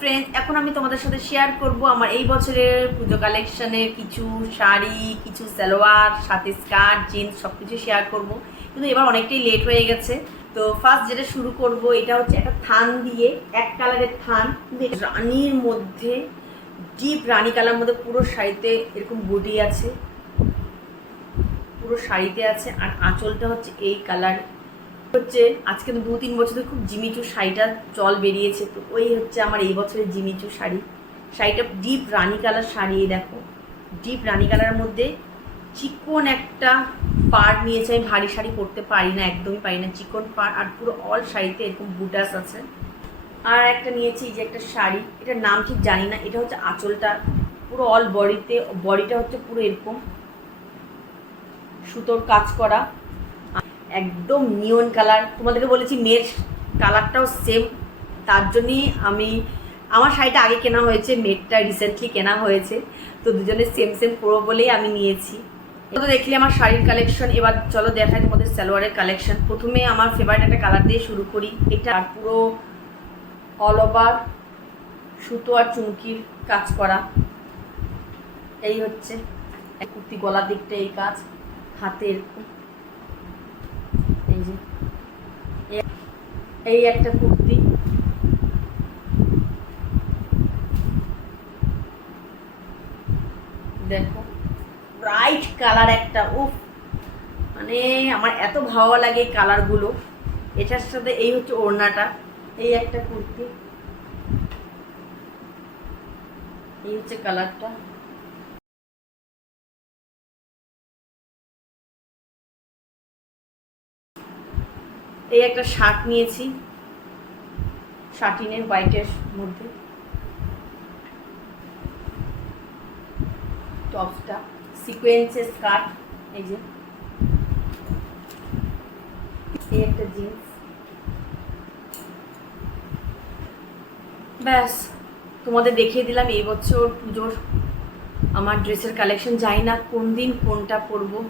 Friend এখন আমি তোমাদের সাথে শেয়ার করব আমার এই বছরের পুজো কালেকশনের কিছু শাড়ি, কিছু সালোয়ার, সাথে স্কার্ট জিন্স সব কিছু শেয়ার করব। কিন্তু এবার অনেকটাই লেট হয়ে গেছে। তো ফার্স্ট যেটা শুরু করব, এটা হচ্ছে একটা থান দিয়ে, এক কালারের থান রানির মধ্যে ডিপ রানি কালার মধ্যে পুরো শাড়িতে এরকম বডি আছে। পুরো শাড়িতে আছে, আর আঁচলটা হচ্ছে এই কালার হচ্ছে আজকে তো দু তিন বছর ধরে খুব জিমিচু শাড়িটা চল বেরিয়েছে। তো ওই হচ্ছে আমার এই বছরের জিমিচু শাড়ি। শাড়িটা ডিপ রানি কালার শাড়ি দেখো। ডিপ রানি কালারের মধ্যে চিকন একটা পাড় নিয়েছে, আমি ভারী শাড়ি পরতে পারি না, একদমই পারি না। চিকন পাড় আর পুরো অল শাড়িতে এরকম বুটাস আছে। আর একটা নিয়েছি যে একটা শাড়ি। এটার নাম ঠিক জানি না, এটা হচ্ছে আঁচলটা। পুরো অল বডিতে বডিটা হচ্ছে পুরো এরকম। সুতোর কাজ করা। একদম নিয়ন কালার তোমাদেরকে বলেছি মেয়ের কালারটাও সেম তার জন্যই আমি, আমার শাড়িটা আগে কেনা হয়েছে, মেয়েরটা রিসেন্টলি কেনা হয়েছে। তো দুজনে সেম সেম পুরো বলেই আমি নিয়েছি। তো দেখলে আমার শাড়ির কালেকশন এবার চলো দেখাই তোমাদের সালোয়ারের কালেকশন প্রথমে আমার ফেভারিট একটা কালার দিয়ে শুরু করি। এটা পুরো অল ওভার সুতো আর চুমকির কাজ করা। এই হচ্ছে কুর্তি গলার দিকটা এই কাজ। হাতের এই এই একটা কুর্তি। দেখো ব্রাইট কালার একটা, উফ মানে আমার এত ভালো লাগে কালারগুলো এটার সাথে এই হচ্ছে ওড়নাটা, এই একটা কুর্তি। এই হচ্ছে কালারটা এই একটা শার্ট নিয়েছি, শার্টিনের হোয়াইটের মধ্যে। টপসটা, সিকোয়েন্সের স্কার্ট, এই যে। এই একটা জিন্স। ব্যাস, তোমাদের দেখিয়ে দিলাম, এই বছর পুজোর আমার ড্রেসের কালেকশন যাই না কোন দিন কোনটা পরবো।